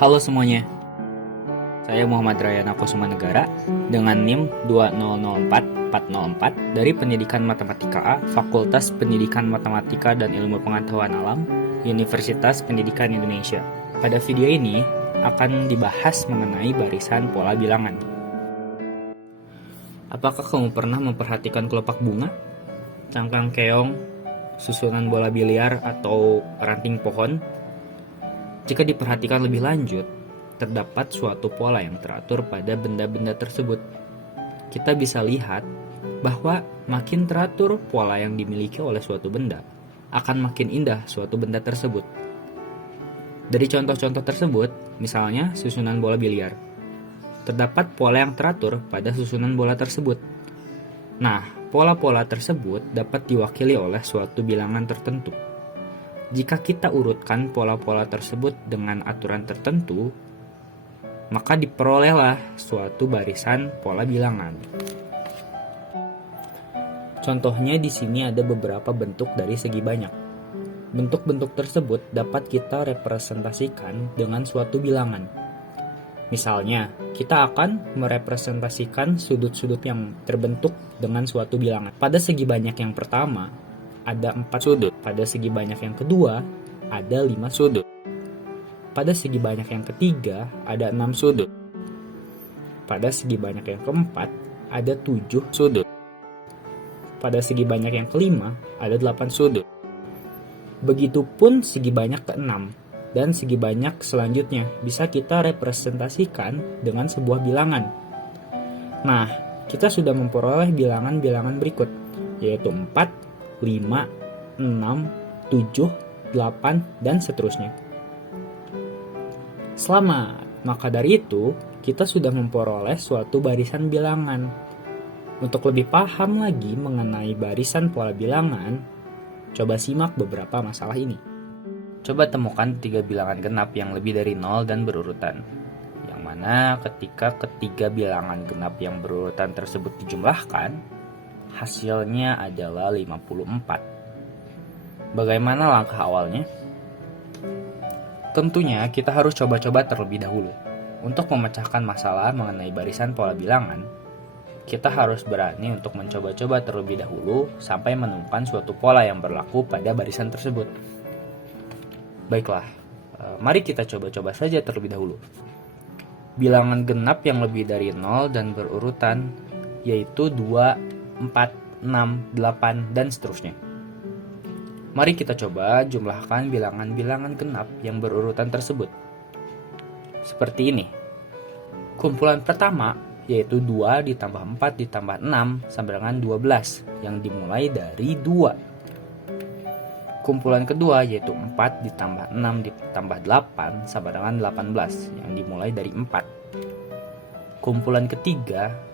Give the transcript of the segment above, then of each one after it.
Halo semuanya, saya Muhammad Rayana Kusumanegara dengan NIM 2004404 dari Pendidikan Matematika A, Fakultas Pendidikan Matematika dan Ilmu Pengetahuan Alam, Universitas Pendidikan Indonesia. Pada video ini akan dibahas mengenai barisan pola bilangan. Apakah kamu pernah memperhatikan kelopak bunga, cangkang keong, susunan bola biliar, atau ranting pohon? Jika diperhatikan lebih lanjut, terdapat suatu pola yang teratur pada benda-benda tersebut. Kita bisa lihat bahwa makin teratur pola yang dimiliki oleh suatu benda, akan makin indah suatu benda tersebut. Dari contoh-contoh tersebut, misalnya susunan bola biliar, terdapat pola yang teratur pada susunan bola tersebut. Nah, pola-pola tersebut dapat diwakili oleh suatu bilangan tertentu. Jika kita urutkan pola-pola tersebut dengan aturan tertentu, maka diperolehlah suatu barisan pola bilangan. Contohnya di sini ada beberapa bentuk dari segi banyak. Bentuk-bentuk tersebut dapat kita representasikan dengan suatu bilangan. Misalnya, kita akan merepresentasikan sudut-sudut yang terbentuk dengan suatu bilangan. Pada segi banyak yang pertama, ada 4 sudut. Pada segi banyak yang kedua, ada 5 sudut. Pada segi banyak yang ketiga, ada 6 sudut. Pada segi banyak yang keempat, ada 7 sudut. Pada segi banyak yang kelima, ada 8 sudut. Begitupun segi banyak ke-6 dan segi banyak selanjutnya bisa kita representasikan dengan sebuah bilangan. Nah, kita sudah memperoleh bilangan-bilangan berikut, yaitu 4, 5, 6, 7, 8, dan seterusnya. Selamat, maka dari itu kita sudah memperoleh suatu barisan bilangan. Untuk lebih paham lagi mengenai barisan pola bilangan, coba simak beberapa masalah ini. Coba temukan 3 bilangan genap yang lebih dari 0 dan berurutan, yang mana ketika ketiga bilangan genap yang berurutan tersebut dijumlahkan, hasilnya adalah 54. Bagaimana langkah awalnya? Tentunya kita harus coba-coba terlebih dahulu. Untuk memecahkan masalah mengenai barisan pola bilangan, kita harus berani untuk mencoba-coba terlebih dahulu sampai menemukan suatu pola yang berlaku pada barisan tersebut. Baiklah, mari kita coba-coba saja terlebih dahulu. Bilangan genap yang lebih dari 0 dan berurutan yaitu 2, 4, 6, 8, dan seterusnya. Mari kita coba jumlahkan bilangan-bilangan genap yang berurutan tersebut. Seperti ini. Kumpulan pertama yaitu 2 ditambah 4 ditambah 6 sama dengan 12 yang dimulai dari 2. Kumpulan kedua yaitu 4 ditambah 6 ditambah 8 sama dengan 18 yang dimulai dari 4. Kumpulan ketiga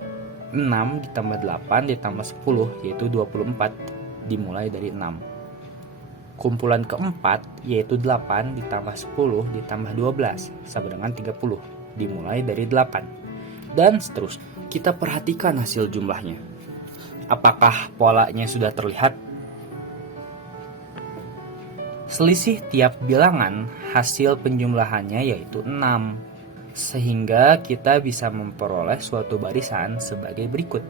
6 ditambah 8 ditambah 10 yaitu 24 dimulai dari 6. Kumpulan keempat yaitu 8 ditambah 10 ditambah 12 sama dengan 30 dimulai dari 8. Dan seterusnya. Kita perhatikan hasil jumlahnya. Apakah polanya sudah terlihat? Selisih tiap bilangan hasil penjumlahannya yaitu 6. Sehingga kita bisa memperoleh suatu barisan sebagai berikut: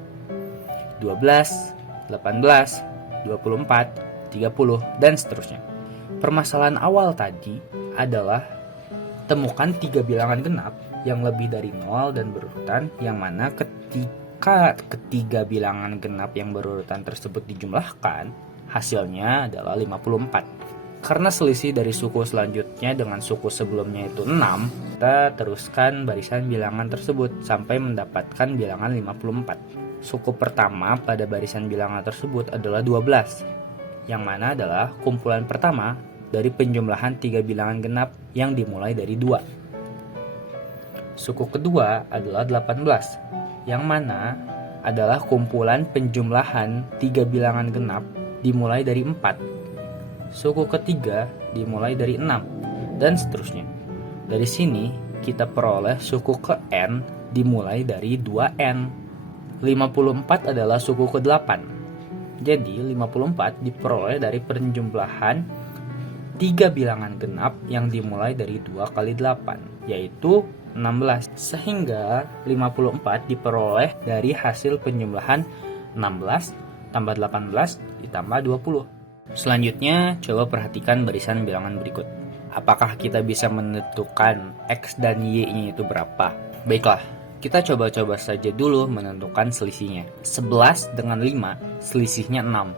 12, 18, 24, 30, dan seterusnya. Permasalahan awal tadi adalah temukan 3 bilangan genap yang lebih dari 0 dan berurutan, yang mana ketika ketiga bilangan genap yang berurutan tersebut dijumlahkan, hasilnya adalah 54. Karena selisih dari suku selanjutnya dengan suku sebelumnya itu 6, kita teruskan barisan bilangan tersebut sampai mendapatkan bilangan 54. Suku pertama pada barisan bilangan tersebut adalah 12, yang mana adalah kumpulan pertama dari penjumlahan 3 bilangan genap yang dimulai dari 2. Suku kedua adalah 18, yang mana adalah kumpulan penjumlahan 3 bilangan genap dimulai dari 4. Suku ketiga dimulai dari 6, dan seterusnya. Dari sini kita peroleh suku ke N dimulai dari 2N. 54 adalah suku ke-8. Jadi 54 diperoleh dari penjumlahan 3 bilangan genap yang dimulai dari 2 kali 8, yaitu 16. Sehingga 54 diperoleh dari hasil penjumlahan 16 tambah 18 ditambah 20. Selanjutnya, coba perhatikan barisan bilangan berikut. Apakah kita bisa menentukan X dan Y-nya itu berapa? Baiklah, kita coba-coba saja dulu menentukan selisihnya. 11 dengan 5, selisihnya 6.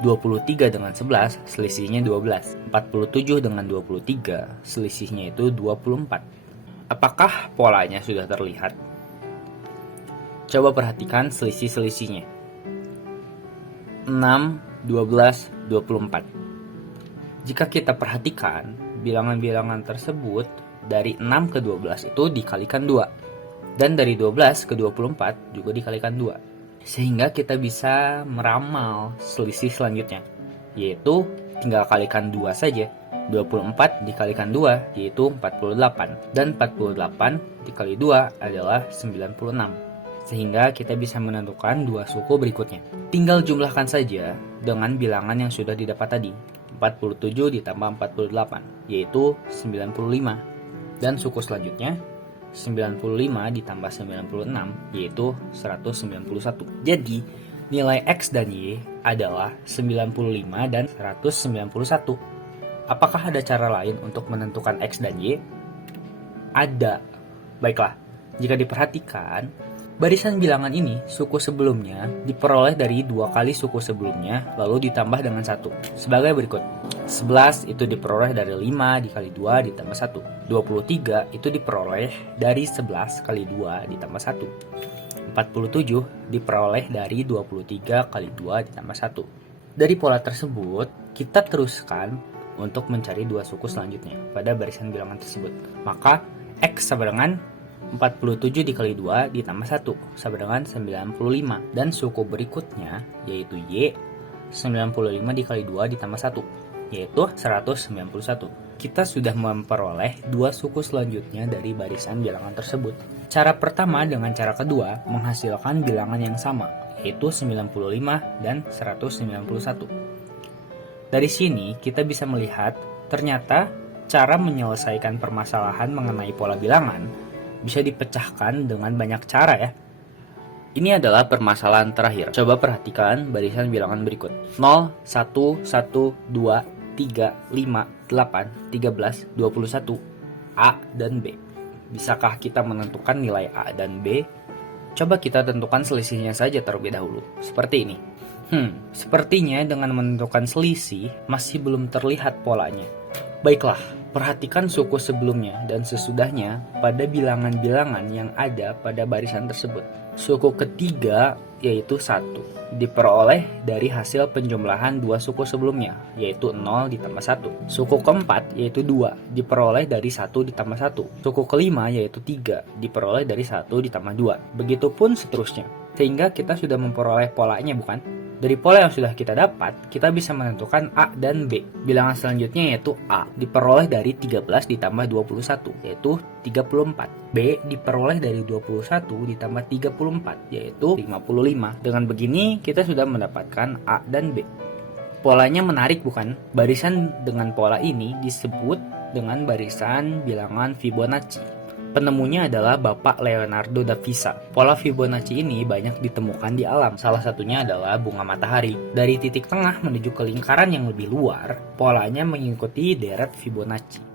23 dengan 11, selisihnya 12. 47 dengan 23, selisihnya itu 24. Apakah polanya sudah terlihat? Coba perhatikan selisih-selisihnya. 6, 12, 24. Jika kita perhatikan, bilangan-bilangan tersebut dari 6 ke 12 itu dikalikan 2. Dan dari 12 ke 24 juga dikalikan 2. Sehingga kita bisa meramal selisih selanjutnya, yaitu tinggal kalikan 2 saja. 24 dikalikan 2 yaitu 48, dan 48 dikali 2 adalah 96. Sehingga kita bisa menentukan 2 suku berikutnya. Tinggal jumlahkan saja dengan bilangan yang sudah didapat tadi. 47 ditambah 48 yaitu 95. Dan suku selanjutnya 95 ditambah 96 yaitu 191. Jadi nilai X dan Y adalah 95 dan 191. Apakah ada cara lain untuk menentukan X dan Y? Ada. Baiklah, jika diperhatikan, barisan bilangan ini suku sebelumnya diperoleh dari 2 kali suku sebelumnya lalu ditambah dengan 1. Sebagai berikut. 11 itu diperoleh dari 5 dikali 2 ditambah 1. 23 itu diperoleh dari 11 kali 2 ditambah 1. 47 diperoleh dari 23 kali 2 ditambah 1. Dari pola tersebut, kita teruskan untuk mencari 2 suku selanjutnya pada barisan bilangan tersebut. Maka X sama dengan 47 dikali 2 ditambah 1 sama dengan 95. Dan suku berikutnya yaitu Y, 95 dikali 2 ditambah 1 yaitu 191. Kita sudah memperoleh 2 suku selanjutnya dari barisan bilangan tersebut. Cara pertama dengan cara kedua menghasilkan bilangan yang sama, yaitu 95 dan 191. Dari sini kita bisa melihat ternyata cara menyelesaikan permasalahan mengenai pola bilangan bisa dipecahkan dengan banyak cara ya. Ini adalah permasalahan terakhir. Coba perhatikan barisan bilangan berikut. 0, 1, 1, 2, 3, 5, 8, 13, 21, A dan B. Bisakah kita menentukan nilai A dan B? Coba kita tentukan selisihnya saja terlebih dahulu. Seperti ini. Sepertinya dengan menentukan selisih masih belum terlihat polanya. Baiklah, perhatikan suku sebelumnya dan sesudahnya pada bilangan-bilangan yang ada pada barisan tersebut. Suku ketiga yaitu 1 diperoleh dari hasil penjumlahan 2 suku sebelumnya yaitu 0 ditambah 1. Suku keempat yaitu 2 diperoleh dari 1 ditambah 1. Suku kelima yaitu 3 diperoleh dari 1 ditambah 2. Begitupun seterusnya. Sehingga kita sudah memperoleh polanya, bukan? Dari pola yang sudah kita dapat, kita bisa menentukan A dan B. Bilangan selanjutnya yaitu A diperoleh dari 13 ditambah 21 yaitu 34. B diperoleh dari 21 ditambah 34 yaitu 55. Dengan begini kita sudah mendapatkan A dan B. Polanya menarik, bukan? Barisan dengan pola ini disebut dengan barisan bilangan Fibonacci. Penemunya adalah Bapak Leonardo da Vinci. Pola Fibonacci ini banyak ditemukan di alam. Salah satunya adalah bunga matahari. Dari titik tengah menuju ke lingkaran yang lebih luar, polanya mengikuti deret Fibonacci.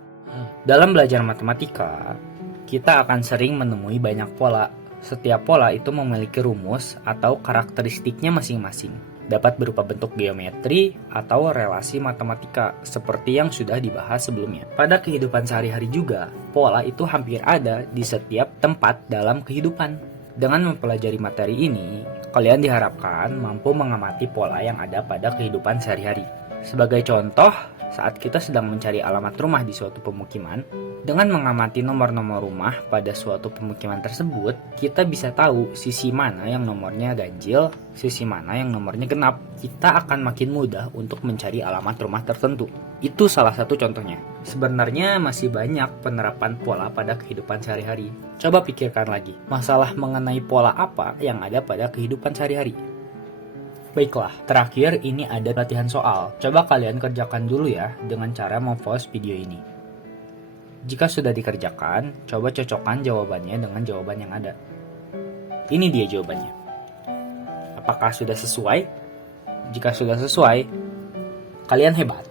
Dalam belajar matematika, kita akan sering menemui banyak pola. Setiap pola itu memiliki rumus atau karakteristiknya masing-masing. Dapat berupa bentuk geometri atau relasi matematika seperti yang sudah dibahas sebelumnya. Pada kehidupan sehari-hari juga, pola itu hampir ada di setiap tempat dalam kehidupan. Dengan mempelajari materi ini, kalian diharapkan mampu mengamati pola yang ada pada kehidupan sehari-hari. Sebagai contoh, saat kita sedang mencari alamat rumah di suatu pemukiman, dengan mengamati nomor-nomor rumah pada suatu pemukiman tersebut, kita bisa tahu sisi mana yang nomornya ganjil, sisi mana yang nomornya genap. Kita akan makin mudah untuk mencari alamat rumah tertentu. Itu salah satu contohnya. Sebenarnya masih banyak penerapan pola pada kehidupan sehari-hari. Coba pikirkan lagi, masalah mengenai pola apa yang ada pada kehidupan sehari-hari? Baiklah, terakhir ini ada latihan soal. Coba kalian kerjakan dulu ya dengan cara mempause video ini. Jika sudah dikerjakan, coba cocokkan jawabannya dengan jawaban yang ada. Ini dia jawabannya. Apakah sudah sesuai? Jika sudah sesuai, kalian hebat.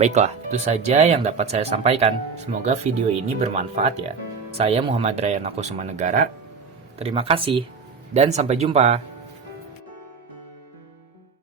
Baiklah, itu saja yang dapat saya sampaikan. Semoga video ini bermanfaat ya. Saya Muhammad Rayana Kusumanegara. Terima kasih dan sampai jumpa.